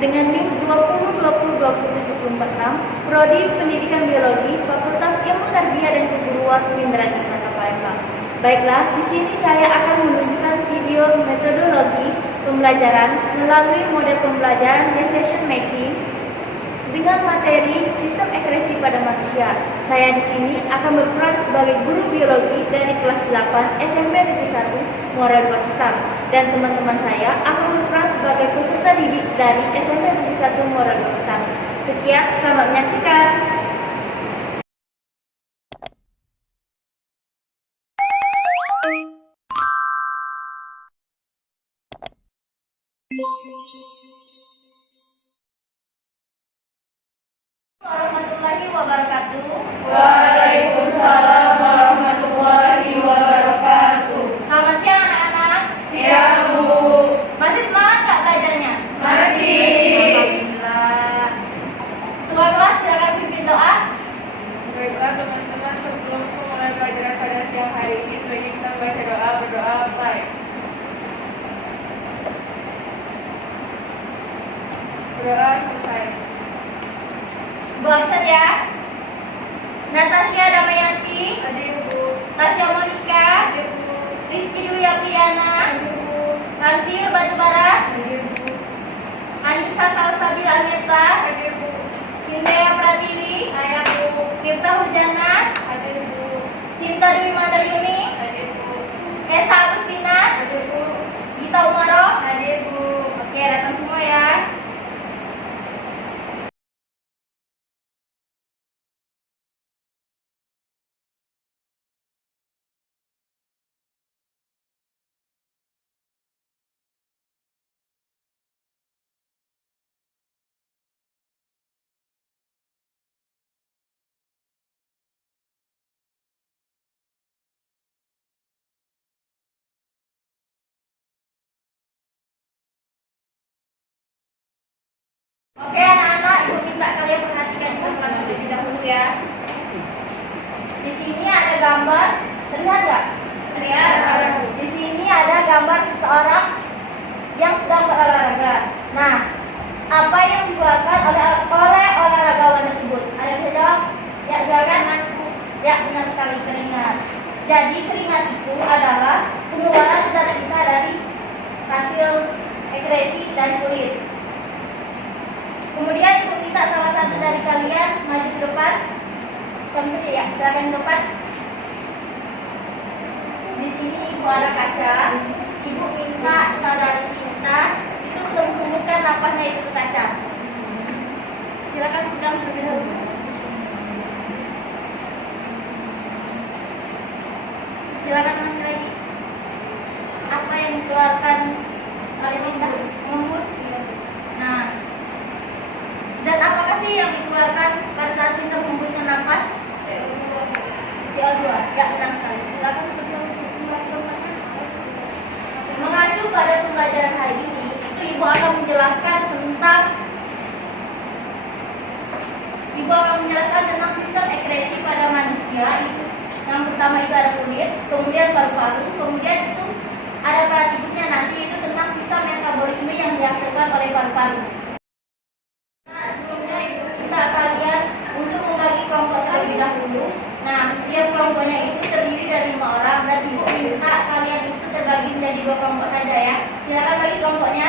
dengan NIM 20202074 Prodi Pendidikan Biologi, Fakultas Ilmu Tarbiyah dan Keguruan Windradi Kota Palembang. Baiklah, di sini saya akan menunjukkan video metodologi pembelajaran melalui model pembelajaran decision making dengan materi sistem ekskresi pada manusia. Saya di sini akan berperan sebagai guru biologi dari kelas 8 SMP Negeri 1 Muara II Kisam, dan teman-teman saya akan berperan sebagai peserta didik dari SMP Negeri 1 Muara II Kisam. Sekian, selamat menyaksikan. Warahmatullahi wabarakatuh. Waalaikumsalam warahmatullahi wabarakatuh. Selamat siang anak-anak. Siang, Bu. Masih semangat nggak belajarnya? Masih. Alhamdulillah. Ketua kelas silakan pimpin doa. Baiklah teman-teman, sebelum memulai pelajaran pada siang hari ini, sebaiknya kita baca doa, berdoa offline. Berdoa selesai. Bu absen ya. Natasha Damayanti, Hadir, Bu. Tasya Monika, Hadir, Bu. Rizky Dwi Apriana, Hadir, Bu. Rantil Batubara, Hadir, Bu. Anissa Salsabila Mirta, Hadir, Bu. Cynthia Pratiwi, Saya, Bu. Mirta Hurjana, Hadir, Bu. Sinta Dwi Mandariuni, Hadir, Bu. Esa Agustina, Hadir, Bu. Gita Umaro. Hadir, Bu. Oke, datang semua ya. Oke anak-anak, ibu minta kalian perhatikan di tempat terlebih dahulu ya. Di sini ada gambar, terlihat nggak? Lihat. Di sini ada gambar seseorang yang sedang berolahraga. Nah, apa yang dilakukan oleh olahragawan tersebut? Ada yang bisa jawab? Ya, silakan. Ya, benar sekali, keringat. Jadi keringat itu adalah pengeluaran zat sisa dari hasil ekskresi dari kulit. Kemudian ibu minta salah satu dari kalian maju ke depan. Sama saja ya, silakan ke depan. Di sini ibu ada kaca. Ibu minta saudari Sinta itu untuk menghembuskan napasnya itu ke kaca. Silakan pegang terlebih dahulu. Silakan ambil lagi. Apa yang dikeluarkan oleh Sinta? Mengembun. Nah, zat apakah sih yang dikeluarkan pada saat Sinta menghembuskan nafas? CO2. Ya, benar sekali. Silakan untuk mengacu pada pembelajaran hari ini, itu ibu akan menjelaskan tentang sistem ekskresi pada manusia. Itu yang pertama itu ada kulit, kemudian paru-paru, kemudian itu ada pratikutnya nanti itu tentang sistem metabolisme yang dihasilkan oleh paru-paru. Sebelumnya ibu minta kalian untuk membagi kelompok terlebih dahulu. Nah, setiap kelompoknya itu terdiri dari 5 orang dan ibu minta kalian itu terbagi menjadi 2 kelompok saja ya. Silakan bagi kelompoknya.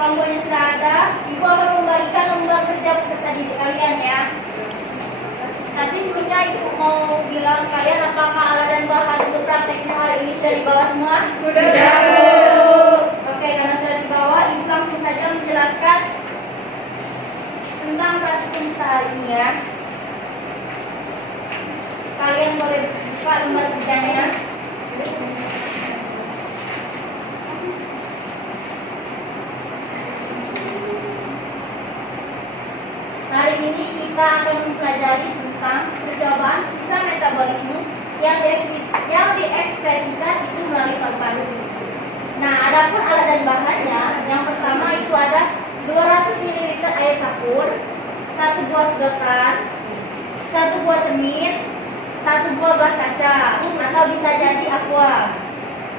Kelompoknya sudah ada, ibu akan membagikan lembar kerja peserta didik kalian ya. Tapi sebelumnya ibu mau bilang kalian apakah alat dan bahan untuk prakteknya hari ini sudah dibawa semua? Sudah, Bu. Oke, karena sudah dibawa, ibu langsung saja menjelaskan tentang praktikum kita hari ini ya. Kalian boleh buka lembar kerjanya. Hari ini kita akan mempelajari tentang percobaan sisa metabolisme yang diekspresikan itu melalui paru-paru. Nah, adapun alat dan bahannya, yang pertama itu ada 200 ml air kapur, 1 buah sedotan, 1 buah cermin, 1 buah gelas kaca, atau bisa jadi aqua.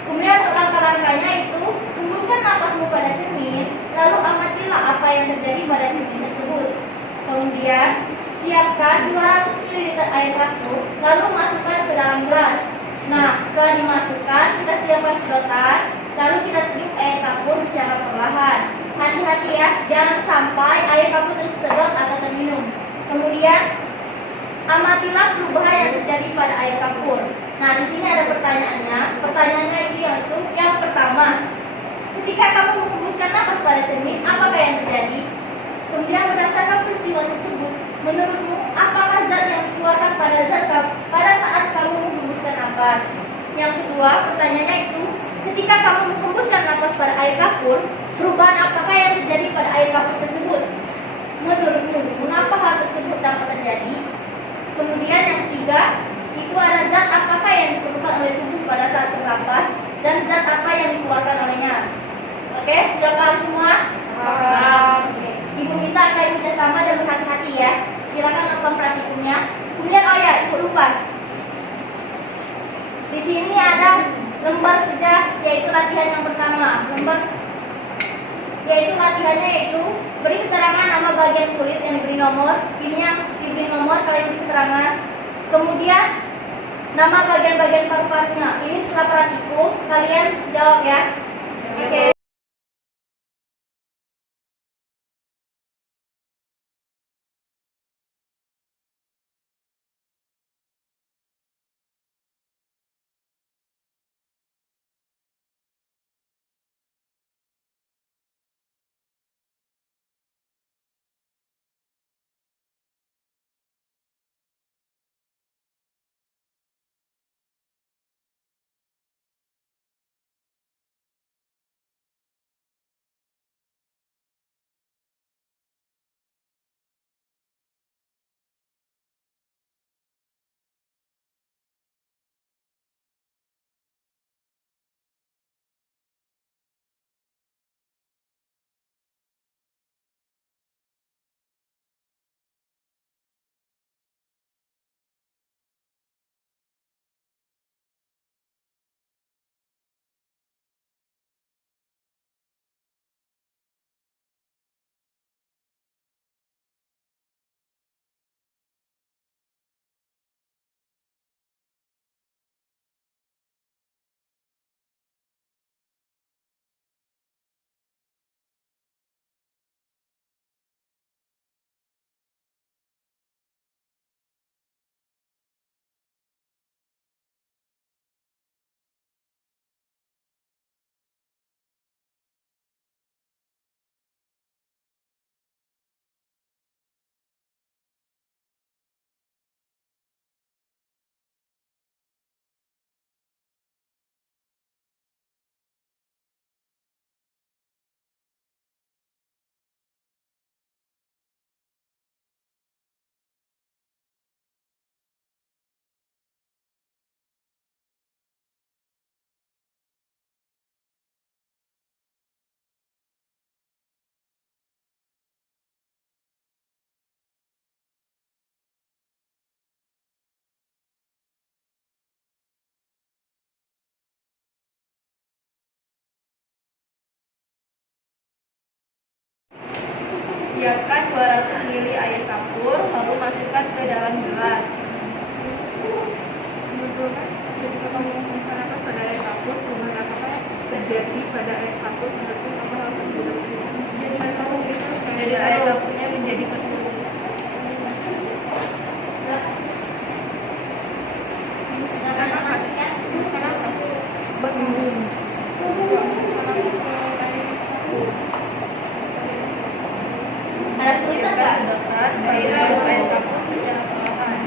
Kemudian untuk langkah-langkahnya itu, hembuskan napasmu pada cermin, lalu amatilah apa yang terjadi pada cermin tersebut. Kemudian, siapkan 200 ml air kapur, lalu masukkan ke dalam gelas. Nah, setelah dimasukkan, kita siapkan sedotan, lalu kita tiup air kapur secara perlahan. Hati-hati ya, jangan sampai air kapur tersedot atau terminum. Kemudian, amatilah perubahan yang terjadi pada air kapur. Nah, di sini ada pertanyaannya. Pertanyaannya itu yaitu yang pertama, ketika kamu menghembuskan napas pada cermin, apakah yang terjadi? Kemudian berdasarkan peristiwa tersebut, menurutmu apakah zat yang dikeluarkan pada saat kamu menghembuskan napas? Yang kedua, pertanyaannya itu, ketika kamu menghembuskan napas pada air kapur, perubahan apakah yang terjadi pada air kapur tersebut? Menurutmu, mengapa hal tersebut dapat terjadi? Kemudian yang ketiga, itu ada zat apakah yang diperlukan oleh tubuh pada saat bernapas dan zat apa yang dikeluarkan olehnya. Oke, sudah paham semua? Paham. Oke. Ibu minta kalian kerjasama dan berhati-hati ya. Silakan lakukan praktikumnya. Kemudian ibu lupa. Di sini ada lembar kerja, yaitu latihan yang pertama. Latihannya beri keterangan nama bagian kulit yang diberi nomor. Ini yang diberi nomor, kalian beri keterangan. Kemudian nama bagian-bagian paru-parunya. Ini setelah praktikum, kalian jawab ya. Oke. Siapkan 200 ml air kapur, lalu masukkan ke dalam gelas. Ketika kamu menghembuskan napas pada air kapur, perubahan apakah terjadi pada air kapur? Menurutmu apa hal tersebut? Jadi air kapurnya menjadi ketutup. Ada kesulitan nggak? Air kapur secara perlahan.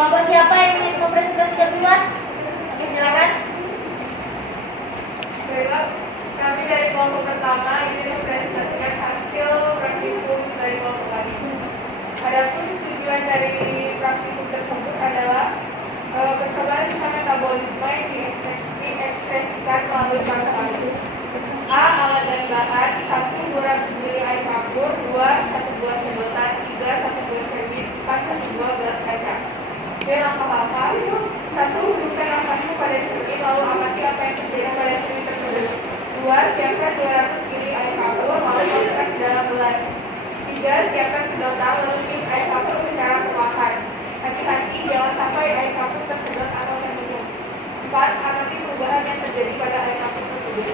Kelompok siapa yang ingin mempresentasikan duluan? Oke, silakan. Baiklah, kami dari kelompok pertama ingin mempresentasikan hasil praktikum dari kelompok kami. Adapun tujuan dari praktikum tersebut adalah percobaan usaha metabolisme yang diekspresikan melalui bahan A. Alat dan bahan 1. 200 ml air kapur 2. 1 buah sedotan 3. 1 buah cermin 4. 1 buah gelas kaca. B. Langkah-langkah 1. Hembuskan nafasmu pada cermin lalu amati apa yang terjadi pada cermin tersebut. 2. Siapkan 200 ml air kapur lalu masukkan ke dalam gelas. 3. Siapkan sedotan lalu tiup air kapur secara perlahan. Hati-hati jangan sampai air kapur tersedot atau terminum. 4. Amati perubahan yang terjadi pada air kapur tersebut.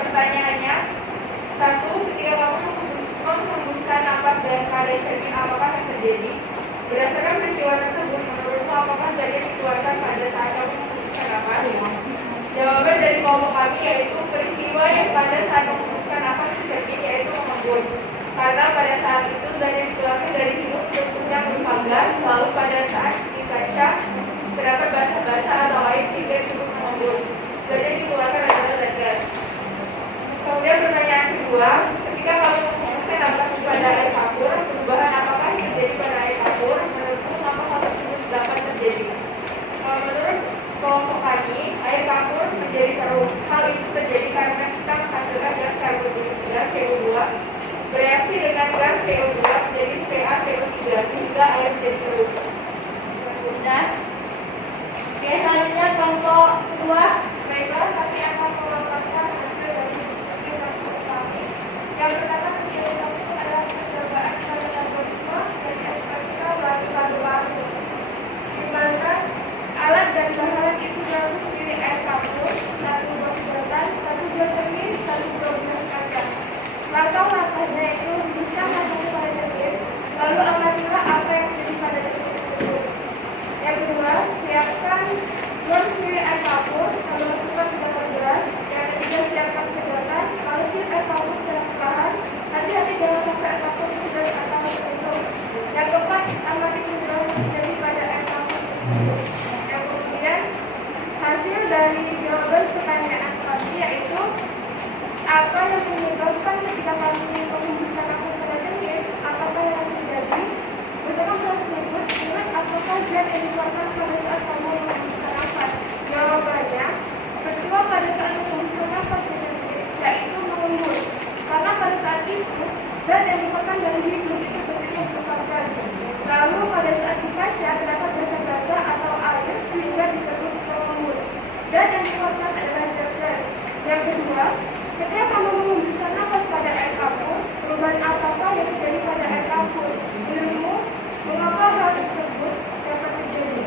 Pertanyaannya, 1. Ketika kamu menghembuskan napas dalam keadaan cermin, apakah yang terjadi? Berdasarkan peristiwa tersebut, menurutmu apakah zat yang dikeluarkan pada saat kamu menghembuskan napas? Jawaban dari kelompok kami yaitu peristiwa yang pada saat menghembuskan napas di cermin yaitu mengembun. Karena pada saat itu zat yang dikeluarkan dari hidung bentuknya berupa gas, lalu pada saat dibaca terdapat basa-basa atau air sehingga disebut mengembun. Zat yang dikeluarkan adalah zat gas. Kemudian pertanyaan kedua, ketika kamu menghembuskan napas pada air kapur, perubahan apakah yang terjadi pada air kapur? Menurutmu mengapa hal tersebut dapat terjadi? Menurut kelompok kami, air kapur menjadi keruh. Hal itu terjadi karena kita menghasilkan gas karbon dioksida CO2 bereaksi dengan gas CO2 menjadi CaCO3 sehingga air menjadi keruh. Sudah. Oke, selanjutnya kelompok kedua. Baiklah, kami akan melaporkan hasil dari diskusi praktikum kami. Yang pertama, tujuan kami adalah percobaan usaha metabolisme dan diekspresikan melalui paru-paru. Di mana alat dan bahan itu 200 ml air kapur, 1 buah sedotan, 1 buah cermin, 1 buah gelas kaca. Langkah-langkahnya itu hembuskan napas pada cermin, lalu amatilah apa yang terjadi pada cermin tersebut. Yang kedua, siapkan 200 ml air kapur, lalu masukkan ke dalam gelas. Yang ketiga, siapkan sedotan, lalu tiup air kapur secara perlahan. Hati-hati jangan sampai air kapur tersedot atau tertutup. Yang keempat, amati perubahan yang terjadi pada air kapur tersebut. Yang kemudian, hasil dari jawaban pertanyaan kami yaitu apa yang menyebabkan ketika kami menghembuskan napas pada cermin, apakah yang terjadi? Berdasarkan hal tersebut, ingat apakah zat yang dikeluarkan pada saat kamu menghembuskan napas? Jawabannya, peristiwa pada saat menghembuskan napas di cermin yaitu mengembun. Karena pada saat itu, zat yang dikeluarkan dari hidung itu bentuknya berupa gas. Lalu pada saat dibaca terdapat basa-basa atau air sehingga disebut mengembun. Zat yang dikeluarkan adalah zat gas. Yang kedua, ketika kamu menghembuskan napas pada air kapur, perubahan apakah yang terjadi pada air kapur? Menurutmu, mengapa hal tersebut dapat terjadi?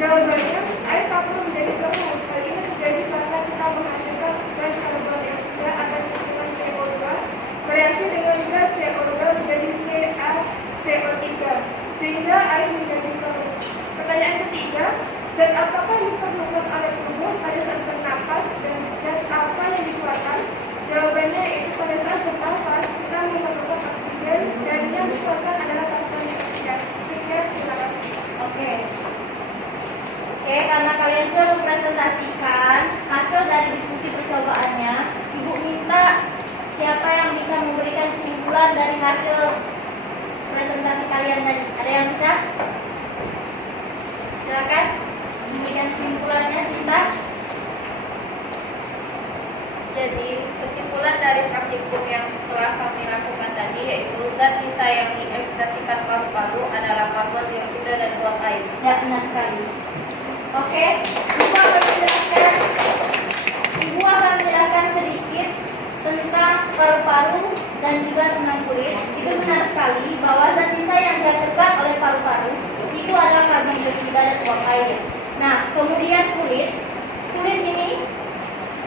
Jawabannya, air kapur menjadi keruh. Hal ini terjadi karena kita menghasilkan gas karbon dioksida atau campuran CO2 bereaksi dengan gas CO2 menjadi CaCO3 sehingga air menjadi keruh. Pertanyaan ketiga, zat apakah yang diperlukan oleh tubuh pada saat bernapas dan zat apa yang dikeluarkan? Jawabannya itu pada saat bernapas kita memerlukan oksigen dan yang dikeluarkan adalah karbon dioksida. Sekian, terima kasih. Oke, karena kalian sudah mempresentasikan hasil dari diskusi percobaannya, Ibu minta siapa yang bisa memberikan kesimpulan dari hasil presentasi kalian tadi. Ada yang bisa? Silakan memberikan kesimpulannya, Sinta. Jadi kesimpulan dari praktikum yang telah kami lakukan tadi yaitu zat sisa yang diekspresikan paru-paru adalah karbon dioksida dan uap air. Ya, benar sekali. Oke, Ibu akan menjelaskan sedikit tentang paru-paru dan juga tentang kulit. Itu benar sekali bahwa zat sisa yang dihasilkan oleh paru-paru itu adalah karbon dioksida dan uap air. Nah, kemudian kulit ini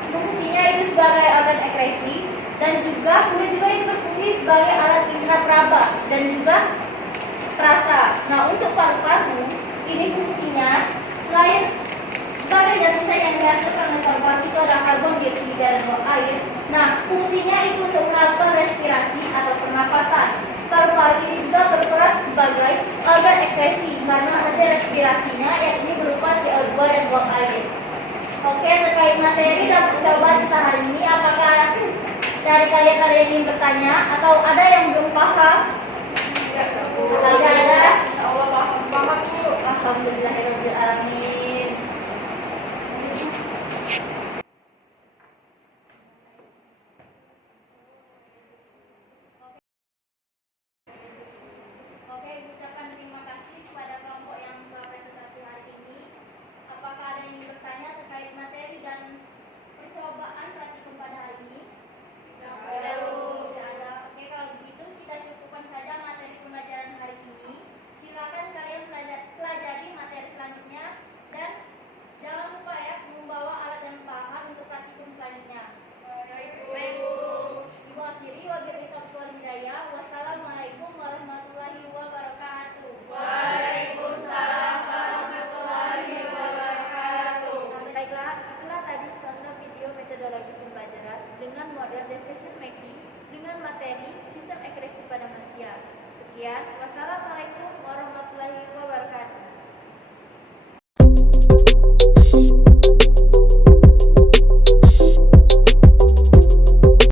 fungsinya itu sebagai organ ekskresi dan juga kulit juga itu berfungsi sebagai alat indera peraba dan juga perasa. Nah, untuk paru-paru ini fungsinya selain sebagai zat sisa yang dihasilkan oleh paru-paru itu adalah karbon dioksida dan uap air. Nah, fungsinya itu untuk melakukan respirasi atau pernapasan. Paru-paru ini juga berperan sebagai organ ekskresi karena hasil respirasinya yakni berupa CO2 dan buang air. Oke, terkait materi dalam percobaan kita hari ini, apakah dari kalian ingin bertanya atau ada yang belum paham? Tidak ada. Insya Allah paham. Paham dulu. Alhamdulillahirabbil